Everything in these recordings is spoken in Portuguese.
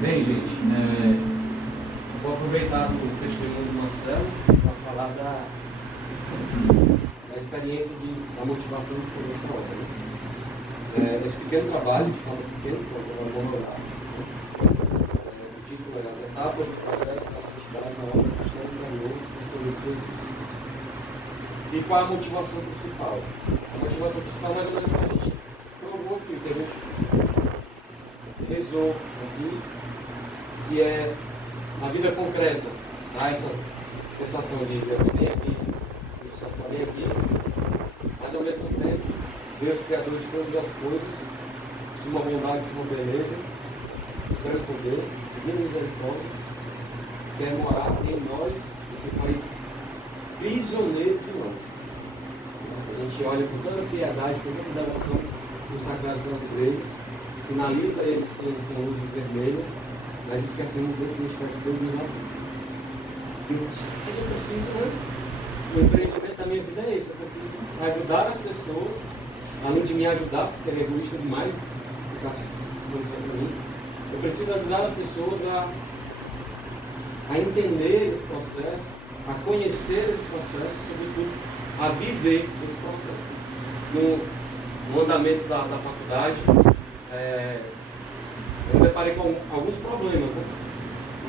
Bem, gente, vou aproveitar o testemunho do Marcelo para falar da experiência da motivação de escrever essa obra. Né? Esse pequeno trabalho, de forma pequena, que eu vou monográfico, o título é As Etapas do Progresso da Santidade na Obra Cristã do Amor, e qual é a motivação principal? A motivação principal, mais ou menos, que a gente provou aqui, que a gente rezou aqui, que é na vida concreta, dá essa sensação de eu estou bem aqui, eu só estou bem aqui, mas ao mesmo tempo, Deus, Criador de todas as coisas, sua bondade, sua beleza, supremo poder, divina misericórdia, quer morar em nós e se faz prisioneiro de nós. A gente olha com toda piedade, com toda devoção dos sagrados das igrejas, sinaliza eles com luzes vermelhas, mas esquecemos desse mistério de Deus nos ajuda. Mas eu preciso, né? O empreendimento da minha vida é esse. Eu preciso ajudar as pessoas, além de me ajudar, porque seria egoísta demais ficar pensando em mim. Eu preciso ajudar as pessoas a entender esse processo, a conhecer esse processo, sobretudo a viver esse processo. No andamento da faculdade, eu me deparei com alguns problemas, né?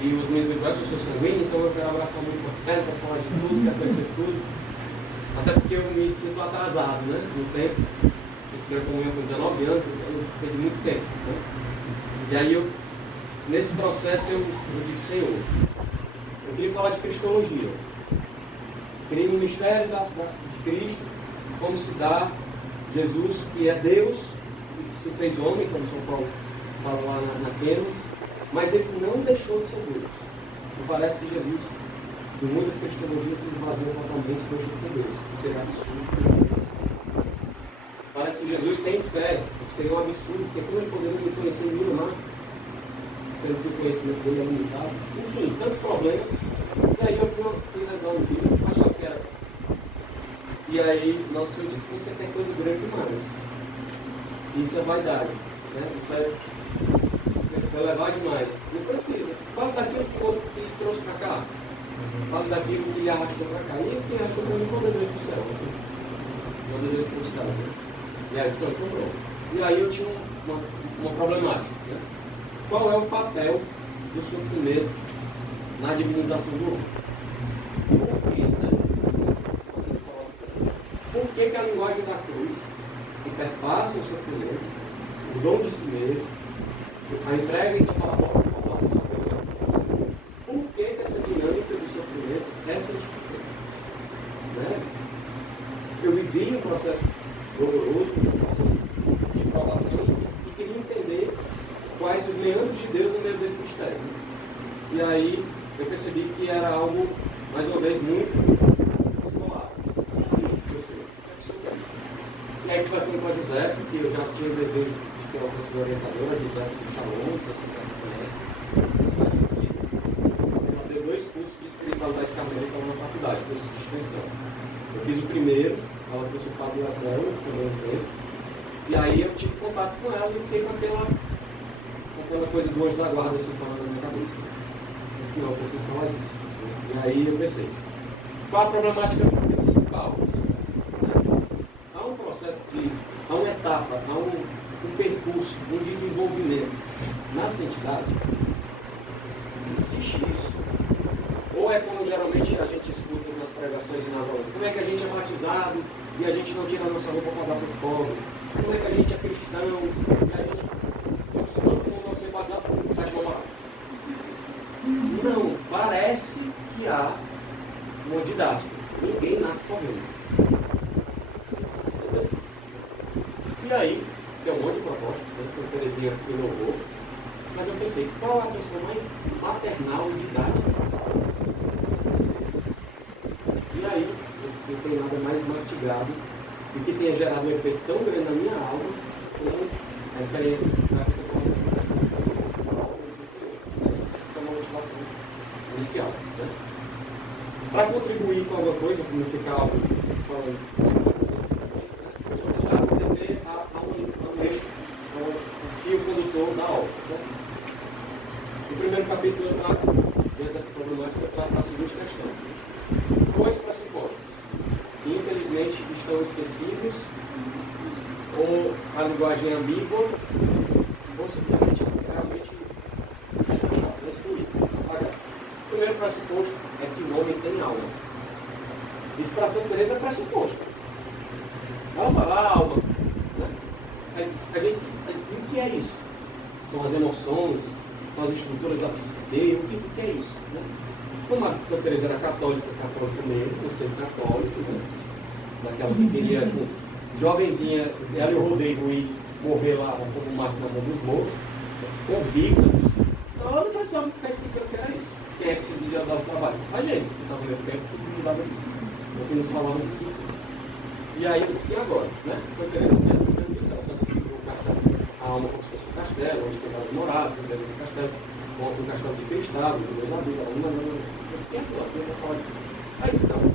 E os meninos me conhecem, eu sou sanguíneo, então eu quero abraçar muito com as pernas para falar isso tudo, quero conhecer tudo. Até porque eu me sinto atrasado, né? No tempo. Fiz primeira comunhão com 19 anos, eu perdi muito tempo. Né? E aí, nesse processo, eu digo, Senhor, eu queria falar de cristologia. Eu queria o mistério de Cristo, como se dá Jesus, que é Deus, que se fez homem, como São Paulo fala lá na Gênesis, mas ele não deixou de ser Deus. E parece que Jesus, no mundo das cristologias, se esvazia totalmente, deixou de ser Deus. O que seria absurdo. Parece que Jesus tem fé, o que seria um absurdo, porque como ele poderia me conhecer em mim, sendo que o conhecimento dele é limitado. Enfim, tantos problemas. E aí eu fui rezar um dia, achava que era. E aí, nosso Senhor disse, você quer coisa grande demais. Isso é vaidade. Né? Isso é levar demais. Não precisa. Fala daquilo que o outro te trouxe para cá. Fala daquilo que lhe arrastou para cá. E quem arrastou para mim foi o desejo do céu. O desejo de santidade. Né? E aí, então pronto. E aí eu tinha uma problemática. Né? Qual é o papel do sofrimento na divinização do homem? Por que, né? Por que a linguagem da cruz, que perpassa o sofrimento, o dom de si mesmo, a entrega em total população da Deus, por que essa dinâmica do sofrimento é santificada? Né? Eu vivi um processo doloroso, um processo de provação e queria entender quais os meandros de Deus no meio desse mistério. E aí eu percebi que era algo, mais uma vez, muito escolar. E aí conversando com a José, que eu já tinha o desejo de que ela fosse minha orientadora, a José do Shalom, se vocês conhecem. Ela deu 2 cursos de espiritualidade carmelita na faculdade, cursos de extensão. Eu fiz o primeiro, ela trouxe o Padre Adão, também um tempo. E aí eu tive contato com ela e fiquei com aquela coisa do anjo da guarda assim falando na minha cabeça. Eu disse, não, eu preciso falar disso. E aí eu pensei, qual a problemática principal disso? Há um processo há uma etapa, há um percurso, um desenvolvimento na santidade. Existe isso? Ou é como geralmente a gente escuta nas pregações e nas aulas? Como é que a gente é batizado e a gente não tira a nossa roupa para dar para o pobre? Como é que a gente é cristão e a gente, como se todo mundo ao ser batizado, sai de uma. Não, parece que há uma didática. Ninguém nasce correndo. E aí, tem um monte de propostas, né? Santa Teresinha inovou, mas eu pensei, qual a pessoa mais maternal e didática? E aí, eu disse, não tem nada mais mastigado e que tenha gerado um efeito tão grande na minha alma como a experiência da vida com essa foi uma motivação inicial. Né? Para contribuir com alguma coisa, para não ficar algo falando, eu vou deixar entender a um eixo, fio condutor da obra, certo? No primeiro capítulo eu trato, dentro dessa problemática, eu trato a seguinte questão. Dois pressupostos, que infelizmente estão esquecidos, ou a linguagem é ambígua, ou simplesmente realmente é fechado, é excluído, apagado. O primeiro pressuposto é que o homem tem alma. Isso para Santa Teresa é pressuposto. Ela fala alma. Né? O que é isso? São as emoções, são as estruturas da psique, o que é isso? Né? Como a Santa Teresa era católica mesmo, não sendo católico, né? Daquela que queria, jovenzinha, ela e o Rodrigo ir morrer lá como máquina na mão dos mortos, convictos. Então ela não precisava ficar explicando o que era isso. Quem é que se devia dar o trabalho? A gente, que estava nesse tempo, que dava isso. Porque nos falavam disso. E aí eu disse, e agora? Né? Santa Teresa não quer isso, ela só descreveu o castelo, a alma como se fosse um castelo, onde tem vários morados, onde esse castelo, um castelo de cristal, de Deus na vida. Eu disse, e agora? Eu vou falar disso. Aí disse, não, vou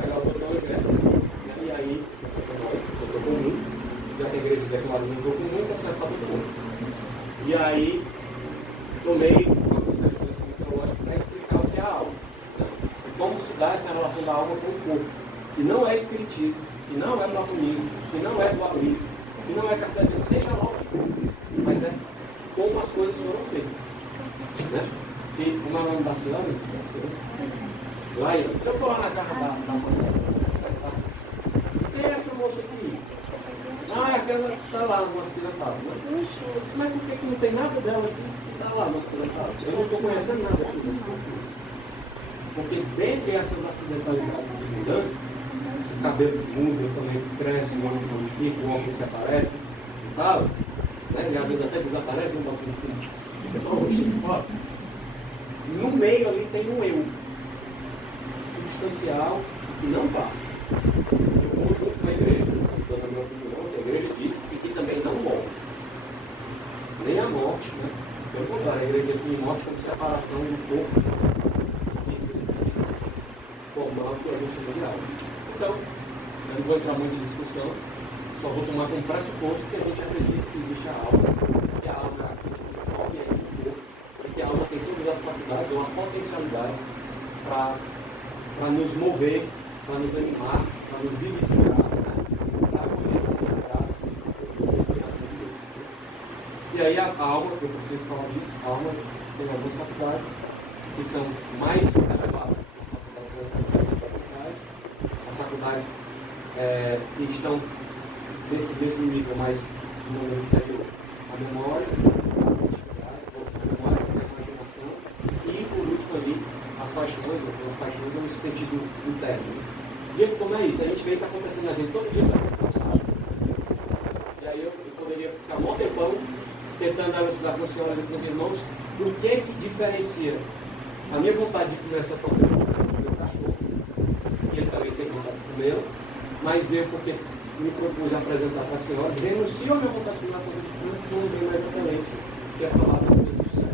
pegar o doutor Eugênio, né? E aí, esse é nós, doutor comum, já que a igreja declarou um doutor comum, então serve para todo mundo. E aí, tomei uma questão mitológica para explicar o que é a alma. Né? Como se dá essa relação da alma com o corpo. Que não é espiritismo, que não é platonismo, que não é dualismo, que não é cartesiano, seja lá o que for. Mas é como as coisas foram feitas. Né? Como é o nome da senhora? Se eu for lá na casa da tem essa moça comigo. É aquela que está lá no aspirantável. Mas por que não tem nada dela aqui que está lá no aspirantável? Eu não estou conhecendo nada aqui desse corpo. Porque dentre essas acidentalidades de mudança, o cabelo muda, também cresce, o óculos modifica, o óculos que aparece e tal, né? E às vezes até desaparece, não bota no fundo, fica só o rostinho de fora. No meio ali tem um eu substancial que não passa. Eu vou junto com a igreja, dando a minha opinião, a igreja diz que também não morre. Nem a morte, né? Pelo contrário, a igreja define morte como separação do corpo específico, formal que a gente chama de alma. Então, eu não vou entrar muito em discussão, só vou tomar como pressuposto que a gente acredita que existe a alma, que a alma é aquilo que forma o corpo, que a alma tem todas as faculdades ou as potencialidades para nos mover, para nos animar, para nos vivificar, né? Para acolher a graça e a inspiração de Deus. E aí a alma, eu preciso falar disso, a alma tem algumas faculdades que são mais elevadas, as faculdades que estão desse mesmo nível, mas no nível inferior, a memória, a imaginação e, por último ali, as paixões no sentido interno. E como é isso? A gente vê isso acontecendo na gente, todo dia isso acontece. E aí eu poderia ficar um tempão tentando elucidar com as senhoras e com os irmãos o que diferencia a minha vontade de comer essa torta do meu cachorro, e ele também tem vontade de comer, mas eu, porque me propus apresentar para as senhoras, renuncio a minha vontade de comer a torta de frango por um bem mais excelente, que é falar desse Deus do céu.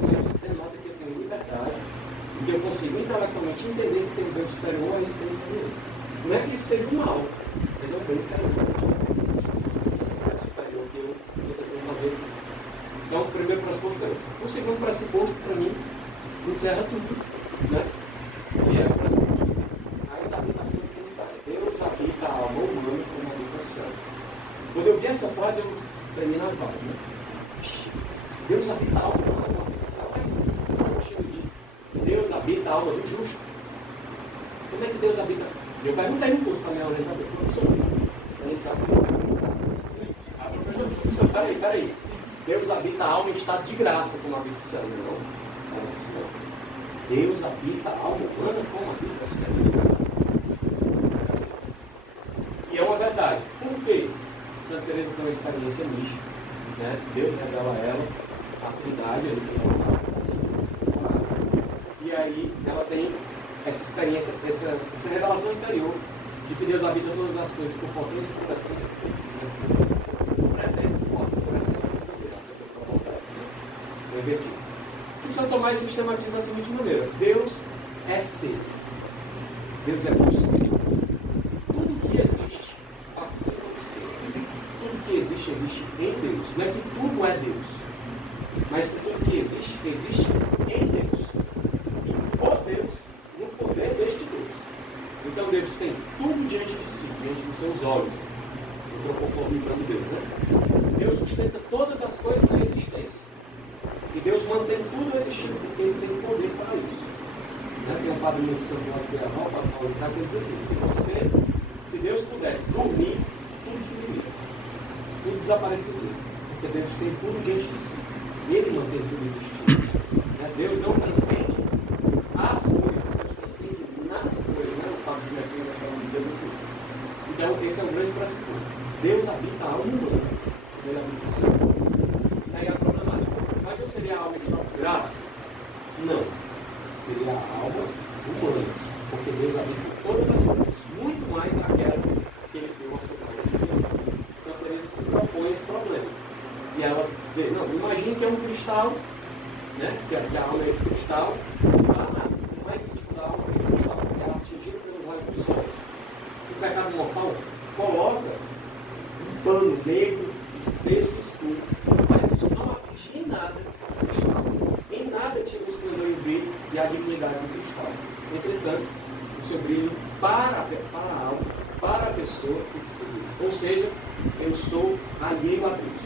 O Senhor se denota que eu tenho liberdade, e que eu consigo intelectualmente entender que tem um bem superior a esse bem inferior. Não é que isso seja um mal, mas é um bem inferior. É superior que eu estou tentando fazer. Então, o primeiro pressuposto é esse. O segundo pressuposto, para mim, encerra tudo, né? Que é o pressuposto da habitação comunitária. Deus habita a alma humana como habita o céu. Quando eu vi essa frase, eu tremi nas bases, né? Deus habita a alma humana como habita o céu. Mas São Agostinho diz que Deus habita a alma do justo. Como é que Deus habita? Eu perguntei no curso para minha orientadora, professor, ele sabe. Professor, peraí. Deus habita a alma em estado de graça como habita o céu, não? Deus habita a alma humana como habita o céu. E é uma verdade. Por quê? Santa Teresa tem uma experiência mística, né? Deus revela a ela a Trindade, ele tem e aí ela tem essa experiência, essa revelação interior de que Deus habita todas as coisas por potência, por essência, por presença, por essência, por poder, né? Invertido. E São Tomás sistematiza da seguinte maneira: Deus é ser. Deus é possível. Tudo que existe participa do ser. Tudo que existe em Deus. Não é que tudo tudo é Deus. Mas tudo que existe, existe em Deus. E por Deus, no poder deste Deus. Então Deus tem tudo diante de si, diante dos seus olhos. Eu estou conformizando Deus, né? Deus sustenta todas as coisas na existência. E Deus mantém tudo existindo, porque Ele tem poder para isso. Né? Tem um padre meu de São Paulo de Beirão, o padre Paulo Ricardo, que diz assim, se Deus pudesse dormir, tudo sumiria. Tudo desapareceria. Porque Deus tem tudo diante de si. Ele mantém tudo existindo. Né? Deus não transcende as coisas, Deus transcende nas coisas. Né? O padre de Beirão está dizendo tudo. Então, esse é um grande pressuposto. Deus habita a alma humana. Ele habita o céu. E aí a problemática. Mas não seria a alma de graça? Não. Seria a alma humana. Porque Deus habita todas as coisas. Muito mais aquela que Ele criou a sua própria semelhança. Santa Teresa se propõe esse problema. E ela vê, não, imagine que é um cristal, né? Que a alma é esse cristal, e lá no mais íntimo da alma, esse cristal é atingido pelos raios do sol. O pecado mortal coloca um pano negro, espesso e escuro, mas isso não aflige em nada o cristal. Em nada tira o esplendor e o brilho e a dignidade do cristal. Entretanto, o seu brilho para a alma, para a pessoa, fica esquisito. Ou seja, eu sou alheio a Deus.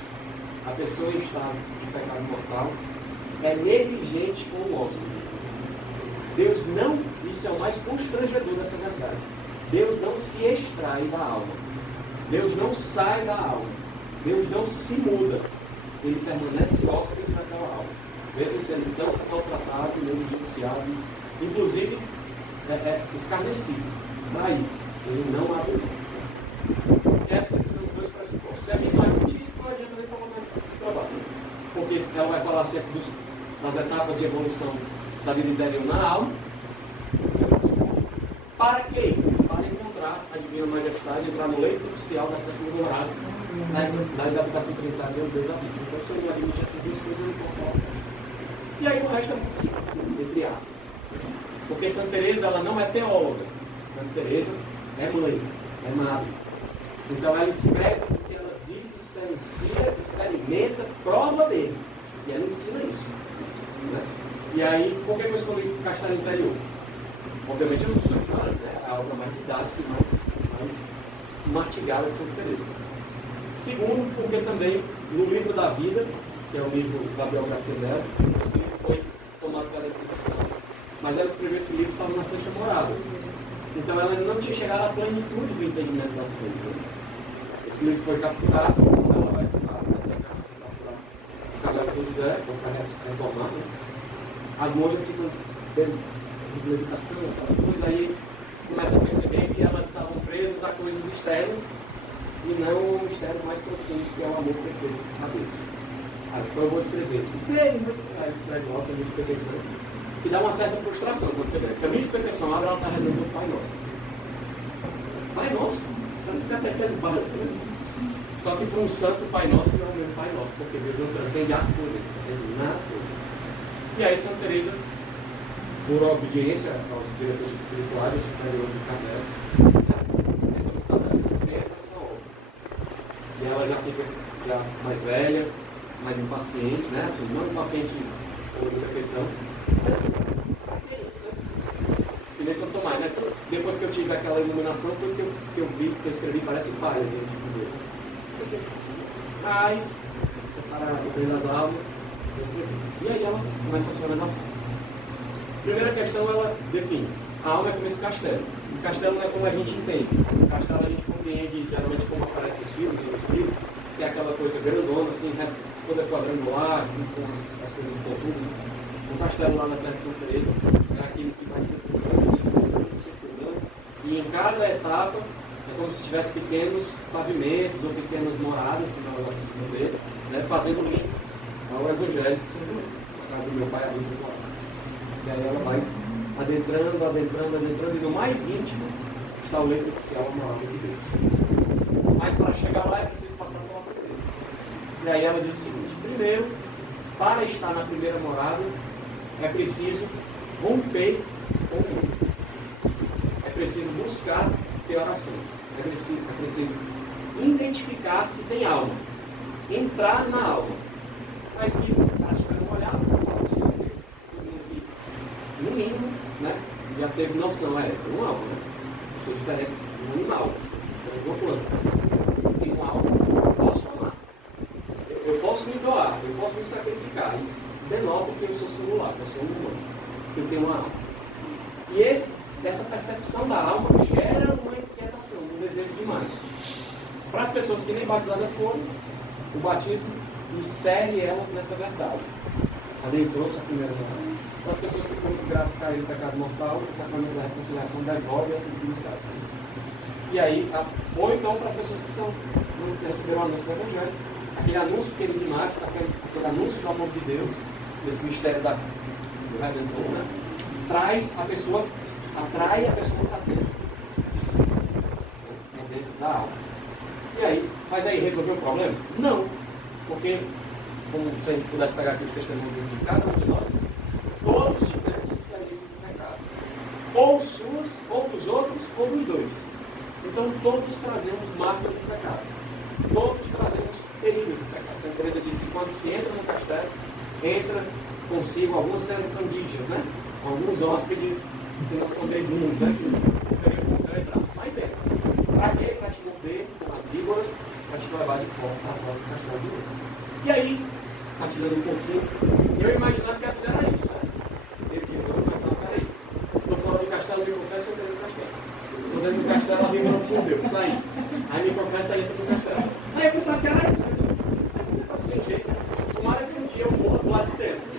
A pessoa em estado de pecado mortal é negligente com o hóspede. Deus não, isso é o mais constrangedor dessa verdade. Deus não se extrai da alma. Deus não sai da alma. Deus não se muda. Ele permanece hóspede naquela alma. Mesmo sendo tão maltratado, negligenciado, inclusive escarnecido, traído. Ele não abre mão. Esses são os dois pressupostos. Se a gente não admitir isso, não adianta nem falar mais de trabalho. Porque ela vai falar sempre das etapas de evolução da vida interior na alma. Para quê? Para encontrar a Divina Majestade, entrar no leito nupcial da sétima morada, da habitação trinitária do Deus da vida. Então, se eu não admitir essas duas coisas, eu não posso falar. E aí o resto é muito simples, entre aspas. Porque Santa Teresa, ela não é teóloga. Santa Teresa é mãe, é madre. Então ela escreve porque ela vive, experimenta, prova dele. E ela ensina isso. Né? E aí, por que eu escolhi Castelo Interior? Obviamente eu não sou ignorante, né? É a obra mais didática e mais mastigada de Santa Teresa. Segundo, porque também no livro da vida, que é o livro da biografia dela, esse livro foi tomado pela Inquisição. Mas ela escreveu esse livro, estava na Santa Morada. Então ela ainda não tinha chegado à plenitude do entendimento das coisas. Esse livro foi capturado, então ela vai fundar a Santa Casa, capturar o Cabelo de São José, para reformar. Né? As monjas ficam tendo meditação, aquelas coisas, aí começa a perceber que elas estavam presas a coisas externas e não um mistério mais profundo, que é o amor perfeito a Deus. Aí tipo, eu vou escrever. Escreve, aí escreve lá, caminho de perfeição. E dá uma certa frustração quando você vê. Caminho de perfeição, abre, ela está rezando sobre o Pai Nosso. Pai Nosso? Então isso é catequese básica, né? Só que para um santo, o Pai Nosso não é o mesmo Pai Nosso, porque Deus não transcende as coisas, ele transcende nas coisas. E aí Santa Teresa, por obediência aos diretores espirituais, aos superiores do Carmelo, é solicitada a disciplina dessa obra. E ela já fica mais velha, mais impaciente, né? Assim, não impaciente por perfeição, mas assim, que é isso, né? E nem São Tomás, né? Então, depois que eu tive aquela iluminação, tudo que eu vi, que eu escrevi, parece palha diante de Deus. Mas, para o bem das almas, eu escrevi. E aí ela começa a sua ordenação. Primeira questão, ela define. A alma é como esse castelo. O castelo não é como a gente entende. O castelo a gente compreende geralmente como aparece nos filmes e nos livros, que é aquela coisa grandona, assim, né? Toda quadrangular, com as coisas pontudas. O castelo lá na Terra de Santa Teresa é aquele que vai circulando, e em cada etapa é como se tivesse pequenos pavimentos ou pequenas moradas, como eu gosto de dizer, né? Fazendo link ao Evangelho de São João, a casa do meu pai ali do lado. E aí ela vai adentrando, e no mais íntimo está o leito nupcial, a morada de Deus. Mas para chegar lá é preciso passar pela primeira. E aí ela diz o seguinte: primeiro, para estar na primeira morada, é preciso romper com o mundo. É preciso buscar ter oração. É preciso identificar que tem alma. Entrar na alma. mas que está chovendo molhado, todo mundo que, no mínimo, né, já teve noção, tem uma alma, né? Eu sou diferente de um animal, de uma planta. Tem uma alma que eu posso amar. Eu posso me doar, eu posso me sacrificar. E denota que eu sou singular, que eu sou humano, que eu tenho uma alma. E essa percepção da alma gera uma inquietação, um desejo de mais. Para as pessoas que nem batizadas foram, o batismo insere elas nessa verdade. Adentrou-se a primeira morada. Para as pessoas que por desgraça caíram no pecado mortal, o sacramento da reconciliação devolve essa dignidade. E aí, ou então para as pessoas que não receberam o anúncio do Evangelho, aquele anúncio peregrinático, aquele anúncio do amor de Deus, desse mistério do Redentor, né? Atrai a pessoa para dentro de si, para dentro da alma. E aí, mas aí resolveu o problema? Não, porque, como se a gente pudesse pegar aqui os testemunhos de cada um de nós, todos tivemos experiência de pecado. Ou suas, ou dos outros, ou dos dois. Então todos trazemos marcas de pecado. Todos trazemos feridas de pecado. Essa empresa diz que quando se entra no castelo, entra consigo algumas serafandígias, né? Alguns hóspedes que não são bem-vindos, né? Que seriam bom entrar. Mas entra. Para quê? Para te morder com as víboras, para te levar de fora, para fora do castelo de novo. E aí, atirando um pouquinho, eu imaginava que a vida era isso, né? Eu imaginava que era isso. Estou fora do castelo, me confesso, eu entrei no castelo. Estou dentro do castelo, ela vem no público, eu saí. Aí me confessa, aí entra no castelo. Aí eu pensava que era isso, né? Aí está sem jeito. Tomara que um dia eu morra do lado de dentro.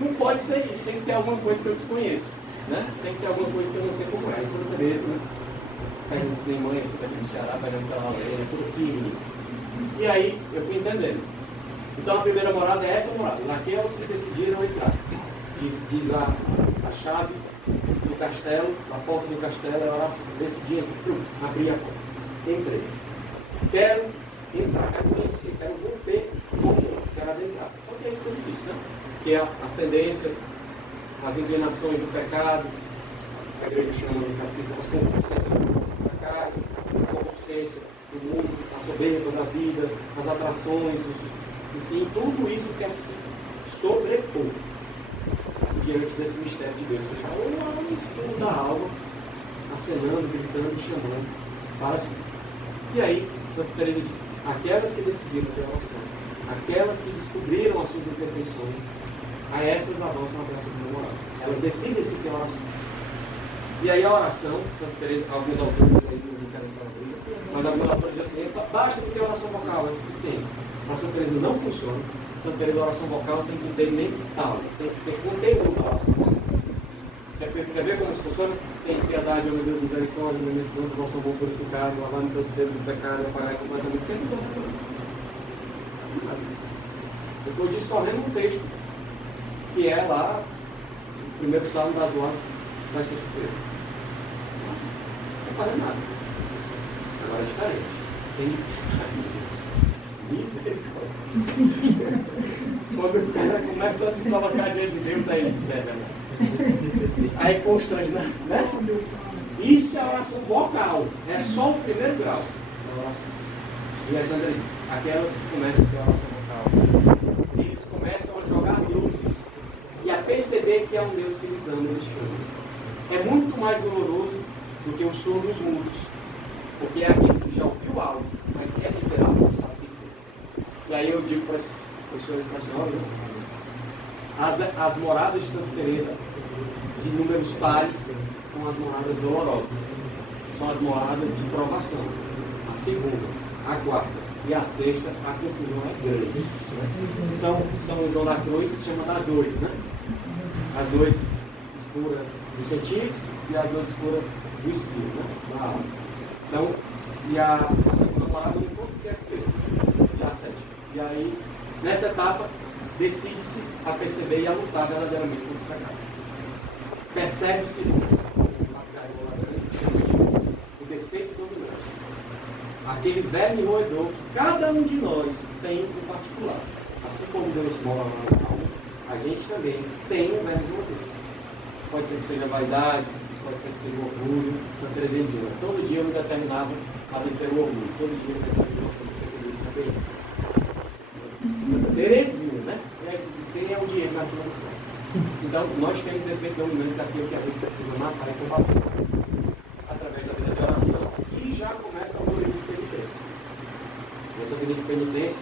Não pode ser isso, tem que ter alguma coisa que eu desconheço, né? Tem que ter alguma coisa que eu não sei como é. Santa Teresa, né? Pegando nem mãe, você está aqui no Ceará, pegando pela lenha, tudo aqui. E aí eu fui entendendo. Então a primeira morada é essa morada, naquelas que decidiram entrar. Diz a chave do castelo, a porta do castelo, ela decidiu abrir a porta. Entrei. Quero entrar, quero conhecer, quero romper com o mundo, quero adentrar. Só que aí ficou difícil, né? Porque as tendências, as inclinações do pecado, a igreja chama de catecismo, as concupiscências do pecado, a concupiscência do mundo, a soberba da vida, as atrações, enfim, tudo isso quer se sobrepor diante desse mistério de Deus. Você está lá no fundo da alma, acenando, gritando, chamando para si. E aí, Santa Teresa diz, aquelas que decidiram ter oração, aquelas que descobriram as suas imperfeições, a essas avançam a graça de moral. Elas decidem se ter oração. E aí a oração, Santa Teresa, alguns autores aí não querem entrar na briga, mas alguns autores dizem assim, basta porque a oração vocal é suficiente. Mas Santa Teresa não funciona. Santa Teresa, a oração vocal tem que ter mental, tem que ter conteúdo da oração vocal. Quer ver como isso funciona? Tem piedade, meu Deus, misericórdia, meu Deus, do vosso amor purificado, lavar-me todo o tempo do pecado, apagar completamente. Tem que ter. Eu estou discorrendo um texto, que é lá, o primeiro salmo das lojas das sexta-feiras. Não fazendo nada. Agora é diferente. Tem. Misericórdia. Quando o cara começa a se colocar diante de Deus, aí ele serve, né? Aí constrange, né? Isso é oração vocal. É só o primeiro grau da oração. E a Sandra diz, aquelas que começam a ter oração vocal, eles começam a jogar luzes e a perceber que é um Deus que eles amam, eles chamam. É muito mais doloroso do que o surdos mudos, porque é aquele que já ouviu algo, mas quer dizer algo, não sabe o que dizer. E aí eu digo para os senhores e para as senhoras, as moradas de Santa Teresa, de números pares, são as moradas dolorosas. São as moradas de provação. A segunda, a quarta e a sexta, a confusão é grande. São João da Cruz, chama das dores, né? As dores escuras dos sentidos e as dores escuras do espírito, né? Da alma. Então, e a segunda morada, no encontro que é isso. E a sétima. E aí, nessa etapa, decide-se a perceber e a lutar verdadeiramente contra os pecados. Percebe-se o defeito dominante. Aquele velho roedor que cada um de nós tem em particular. Assim como Deus mora lá na alma, a gente também tem um velho roedor. Pode ser que seja vaidade, pode ser que seja orgulho. Santa Teresa dizia, todo dia eu me determinava a vencer o orgulho. Todo dia eu percebia que você percebia que tinha feito. Terezinha, né? Quem é o dinheiro na fila do pão? Então, nós temos defeitos dominantes aquilo que a gente precisa matar e combater através da vida de oração. E já começa a vida de penitência. Essa vida de penitência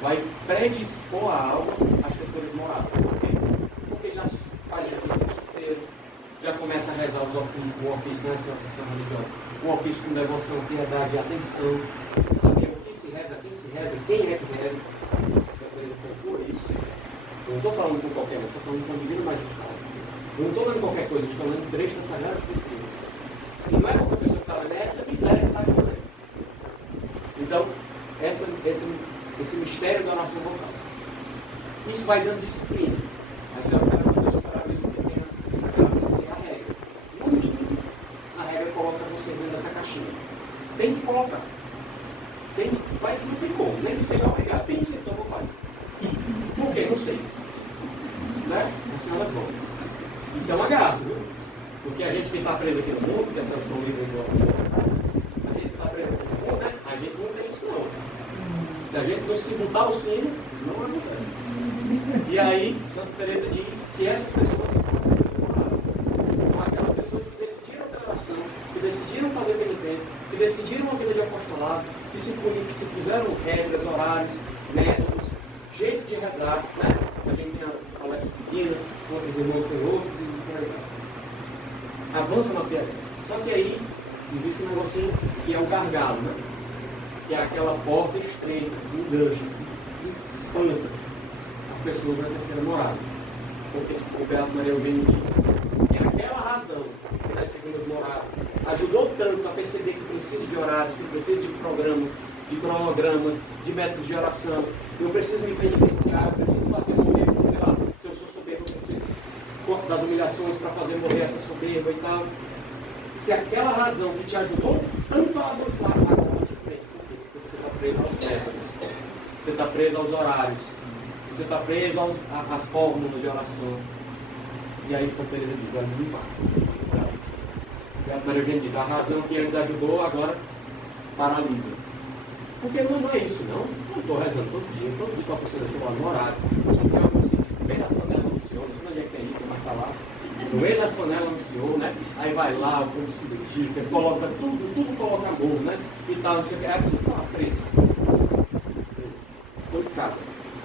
vai predispor a alma às terceiras moradas. Por quê? Porque já se faz a sexta-feira, já começa a rezar o ofício na sessão religiosa, o ofício com devoção, piedade e atenção, saber o que se reza, quem é que reza. Essa coisa pontua isso. Eu não estou falando com qualquer, mas estou falando com o divino magistral. Eu não estou lendo qualquer coisa, estou lendo trecho da Sagrada Escritura. E não é qualquer pessoa que está lendo, é essa miséria que está aqui lendo. Então, esse mistério da oração vocal. Isso vai dando disciplina. A senhora vai saber superar isso porque tem a regra. No mínimo, a regra coloca você dentro dessa caixinha. Tem que colocar. Não tem como, nem que seja obrigado. Pense então, vou fazer. Por quê? Não sei. Certo? As senhoras vão. Isso é uma graça, viu? Porque a gente que está preso aqui no mundo, porque as senhoras estão livres do a gente que está preso aqui no mundo, né? A gente não tem isso não. Se a gente não se botar o sino, não acontece. E aí, Santa Teresa diz que essas pessoas são aquelas pessoas que decidiram ter oração, que decidiram fazer penitência, que decidiram uma vida de apostolado, que se puseram regras, horários, métodos, jeito de rezar, né? A gente tem a Alex Divina, outros irmãos tem outros, e por aí vai. Avança na piedade. Só que aí existe um negocinho que é o gargalo, né? Que é aquela porta estreita, um gancho, que espanta as pessoas na terceira morada. Porque o Beato Maria Eugênio diz que aquela razão que nas segundas moradas ajudou tanto a perceber que precisa de horários, que precisa de programas, de cronogramas, de métodos de oração. Eu preciso me penitenciar, eu preciso fazer morrer, sei lá, se eu sou soberbo, eu preciso das humilhações para fazer morrer essa soberba e tal. Se aquela razão que te ajudou tanto a avançar, agora te prende. Por quê? Porque você está preso aos métodos, você está preso aos horários, você está preso às fórmulas de oração. E aí Santa Teresa diz, ela não vai. E a Maria Eugênia diz, a razão que antes ajudou, agora paralisa. Porque não é isso, não. Eu estou rezando todo dia estou aconselhando, estou lá no horário. Eu sou fiel ao no meio das panelas do Senhor, não sei onde é que tem isso, mas está lá. No meio das panelas do Senhor, né? Aí vai lá, o povo se identifica, coloca tudo coloca amor, né? E tal, não sei o que. Aí você está preso. Complicado.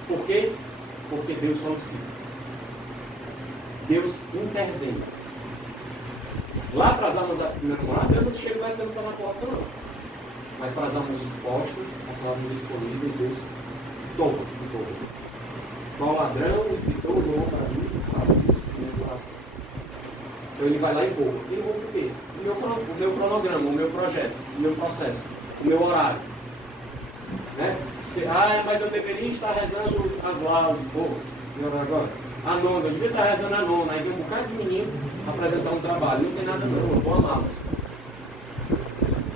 Por quê? Porque Deus solicita. Deus intervém. Lá para as almas das primeiras moradas, Deus não chega e vai dando na porta, não. Mas para as almas dispostas, as almas disponíveis, Deus toma, ficou. Qual ladrão e ficou o irmão para mim, para si, o meu coração. Então ele vai lá e rouba. Ele rouba o quê? O meu cronograma, o meu projeto, o meu processo, o meu horário. Né? Mas eu deveria estar rezando as laudes. Agora. A nona, eu devia estar rezando a nona. Aí vem um bocado de menino apresentar um trabalho. Não tem nada não, eu vou amá-los.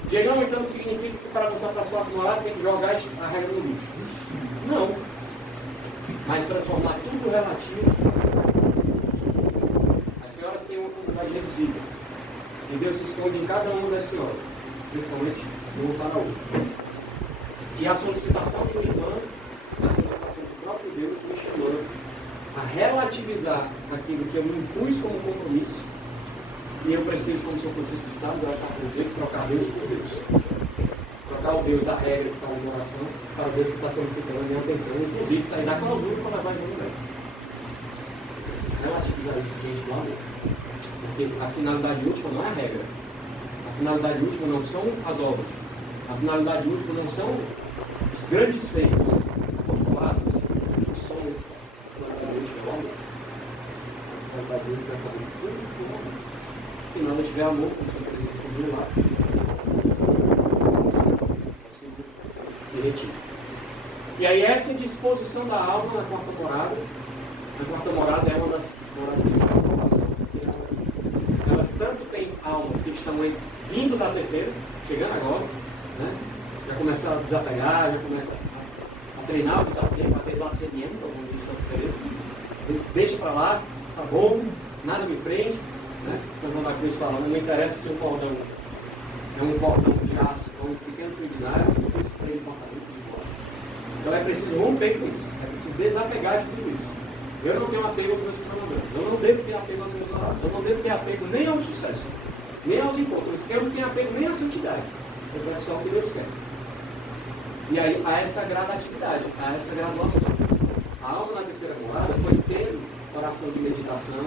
Diegão, então significa que para avançar para as quatro moradas tem que jogar a regra no lixo. Não. Mas transformar tudo relativo. As senhoras têm uma quantidade reduzida. E Deus se esconde em cada uma das senhoras. Principalmente de uma para a outra. E a solicitação do irmão, a solicitação do próprio Deus me chamando a relativizar aquilo que eu me impus como compromisso. E eu preciso, como São Francisco de Sales, eu acho que está trocar Deus por Deus. Trocar o Deus da regra que está na oração para o Deus que está solicitando a minha atenção. Inclusive, sair da clausura para levar em meu. Eu preciso relativizar isso diante do amor. Porque a finalidade última não é a regra. A finalidade última não são as obras. A finalidade última não são os grandes feitos, apostolados, os sonhos. A finalidade última é o amor. A finalidade última é fazer tudo com o amor. Se não tiver amor, como Santa Teresa escreveu lá, direitinho. E aí essa indisposição da alma na quarta morada, é uma das moradas de preocupação, porque elas tanto têm almas que estão vindo da terceira, chegando agora, né? Já começa a desapegar, já começa a treinar o desapego, a deslaceniendo, como diz Santa Teresa. Deixa para lá, tá bom, nada me prende. Né? São João da Cruz fala, não me interessa se o cordão é um cordão de aço ou um pequeno fio de nylon, tudo isso para ele possa abrir de embora. Então é preciso romper com isso. É preciso desapegar de tudo isso. Eu não tenho apego aos meus cronogramas. Eu não devo ter apego aos meus horários. Eu não devo ter apego nem ao sucesso, nem aos encontros. Eu não tenho apego nem à santidade. Eu quero só o que Deus quer. E aí há essa gradatividade, há essa graduação. A alma na terceira morada foi tendo oração de meditação,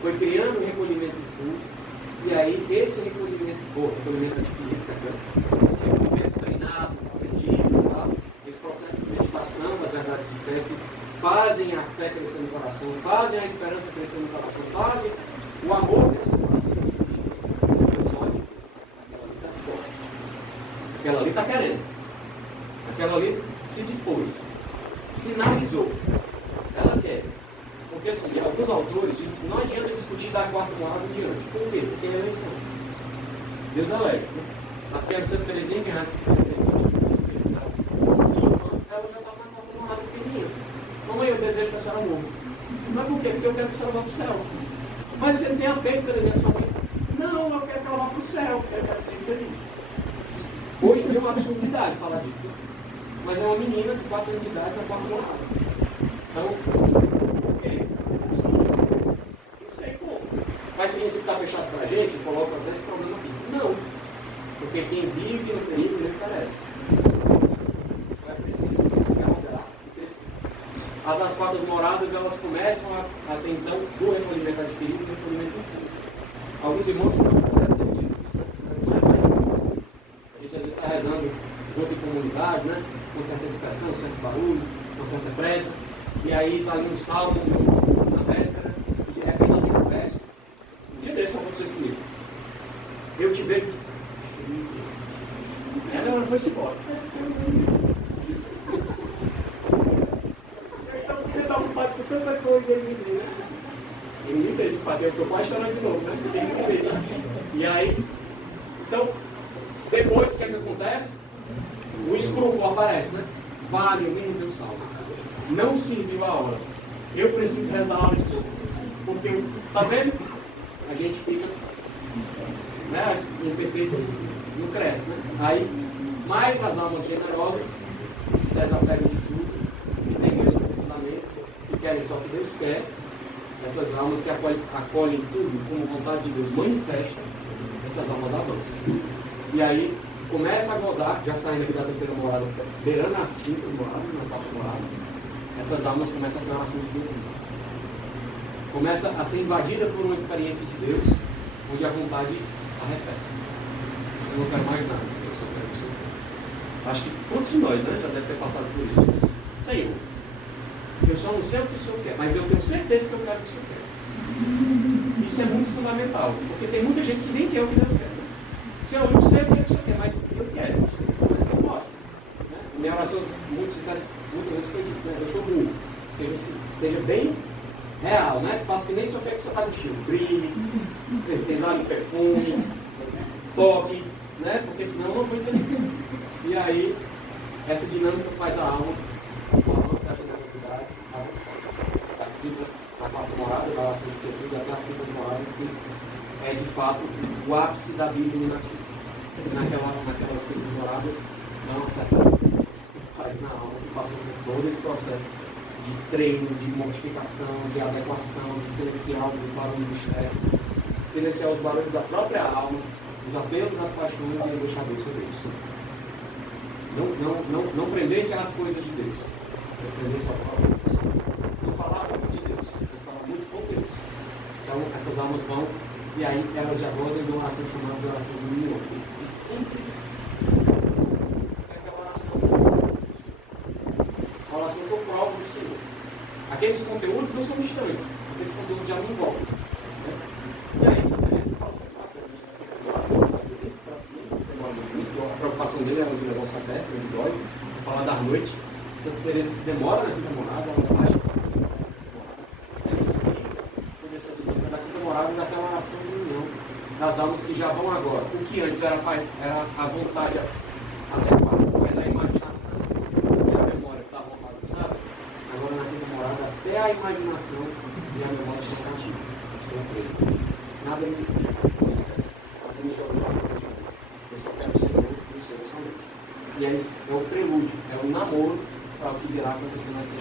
foi criando um recolhimento difuso, e aí esse recolhimento adquirido, esse recolhimento treinado, aprendido, tá? Esse processo de meditação das verdades de fé que fazem a fé crescer no coração, fazem a esperança crescer no coração, fazem o amor crescer no coração. Aquela ali está querendo. Aquela ali se dispôs. Sinalizou. Ela quer. Porque assim, alguns autores dizem assim, não adianta discutir da quarta morada em diante. Por quê? Porque é eleição. Deus elege. A Pia Santa Teresinha, que raça de infância, ela já estava na quarta morada pequenininha. Mamãe, eu desejo que a senhora morra. Mas por quê? Porque eu quero que a senhora vá para o céu. Mas você não tem apego, Teresinha, a sua mãe? Não, eu quero que ela vá para o céu, porque eu quero ser feliz. Hoje não é uma absurdidade falar disso. Mas é uma menina de 4 anos de idade na quarta morada. Então, por quê? Não sei como. Mas significa que está fechado para a gente? Eu coloco até esse problema aqui. Não. Porque quem vive no perigo nem parece. Então é preciso moderar e crescer. As das quartas moradas, elas começam a ter então do recolhimento adquirido e do recolhimento difuso. Alguns irmãos devem ter tido isso. Não é mais difícil. A gente às vezes está rezando junto em comunidade, né? Com certa dispersão, um certo barulho, com certa pressa. E aí está ali um salmo na véspera, e de repente tem um verso. Um dia desse aconteceu isso comigo. Eu te vejo. Ela foi-se embora. Ele está ocupado com tanta coisa, ele me vê, de fato, eu estou quase chorando de novo, né? Ele me vê. E aí, então, depois o que é que acontece? O escrúpulo aparece, né? Vale, menos eu salvo. Não serviu a hora. Eu preciso rezar a hora de novo. Porque, tá vendo? A gente fica, né? Imperfeito não cresce, né? Aí, mais as almas generosas, que se desapegam de tudo, que tem Deus como fundamento, que querem só o que Deus quer, essas almas que acolhem tudo como vontade de Deus manifesta, essas almas avançam. E aí, começa a gozar, já saindo aqui da terceira morada, beirando as quintas moradas, na quarta morada, essas almas começam a ter uma oração de Deus. Começa a ser invadida por uma experiência de Deus, onde a vontade arrefece. Eu não quero mais nada, Senhor, eu só quero que o Senhor quer. Acho que quantos de nós, né, já deve ter passado por isso, tipo assim, Senhor, eu só não sei o que o Senhor quer, mas eu tenho certeza que eu quero o que o Senhor quer. Isso é muito fundamental, porque tem muita gente que nem quer o que Deus quer. Senhor, eu não sei o que o Senhor quer, mas eu quero. Eu gosto. Né? Minha oração, muito sincera, muitas vezes foi isso, né? Eu sou burro. Seja bem real, né? Faça que nem só quer que o Senhor está no estilo. Brilhe, exale perfume, toque, né? Porque senão eu não vou entender. E aí, essa dinâmica faz a alma, o avanço da generosidade, avançar. Aqui na quarta morada, da oração de Pedro, até as quintas moradas, que é de fato o ápice da vida iluminativa. Naquelas quintas moradas, dá uma certa paz na alma, que passa por todo esse processo de treino, de mortificação, de adequação, de silenciar os barulhos externos, silenciar os barulhos da própria alma, os apelos das paixões e deixar Deus ser Deus. Não prender-se às coisas de Deus, mas prender-se ao próprio Deus. Não falar muito de Deus, mas falar muito com Deus. Então, essas almas vão, e aí elas já rodam de uma oração chamada de oração de união. E simples é aquela oração. A oração que eu provo do Senhor. Aqueles conteúdos não são distantes, aqueles conteúdos já me envolvem. Né? E aí, Santa Teresa fala, a preocupação dele é o negócio aberto, ele dói, falar da noite. Santa Teresa se demora na quinta morada, ela relaxa. Ela explica essa dinâmica da quinta morada e daquela oração de união das almas que já vão agora. O que antes era a vontade adequada, mas a imaginação e a memória que estavam bagunçadas, agora na quinta morada até a imaginação e a memória estão cativas, estão presas. Nada me esquece, nada me joga para frente. Eu só quero o Senhor e o Senhor somente. E é o prelúdio, é o namoro para o que virá acontecer nessa